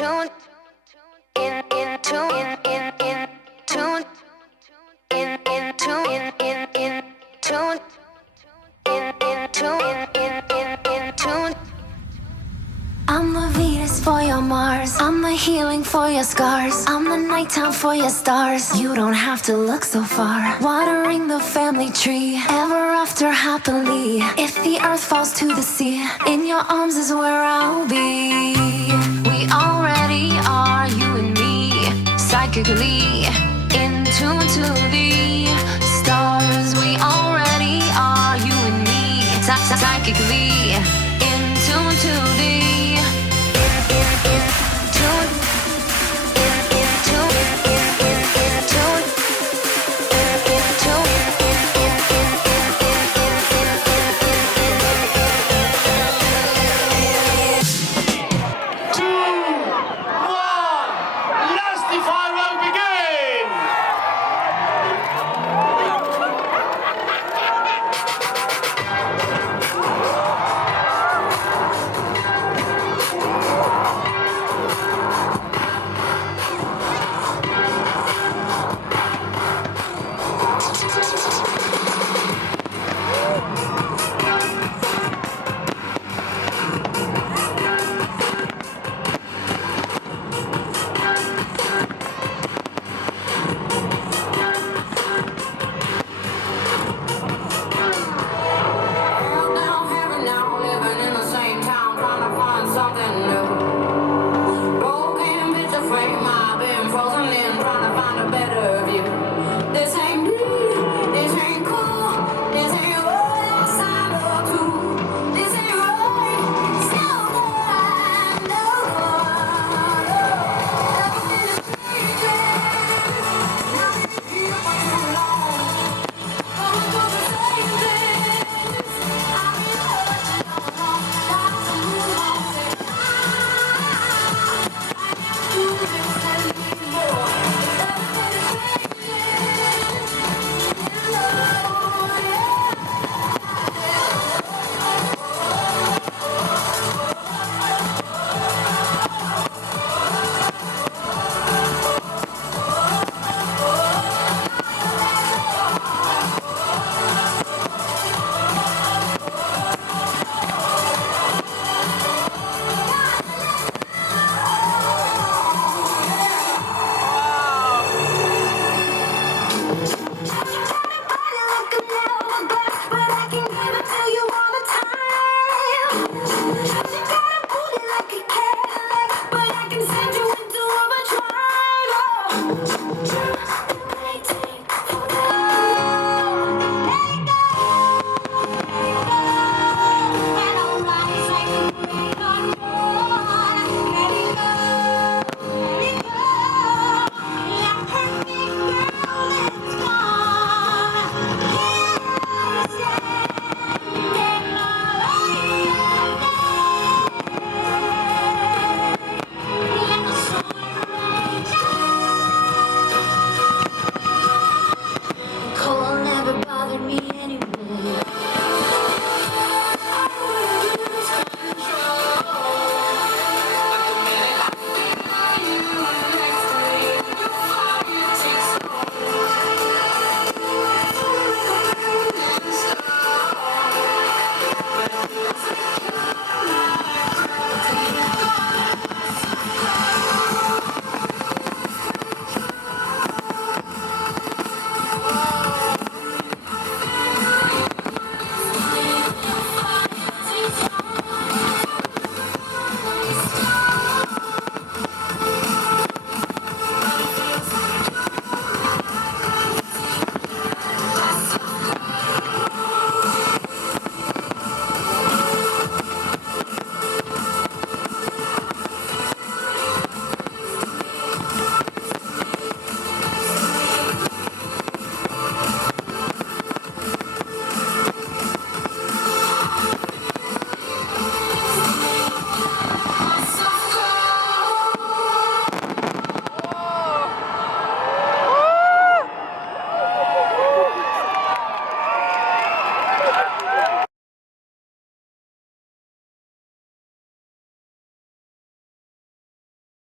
tune, in tune, in tune, in tune, in tune, in tune, in tune. I'm the Venus for your Mars. I'm the healing for your scars. I'm the nighttime for your stars. You don't have to look so far. Watering the family tree, ever after happily. If the earth falls to the sea, in your arms is where I'll be. We already are, you and me, psychically in tune to the stars. We already are, you and me, psychically.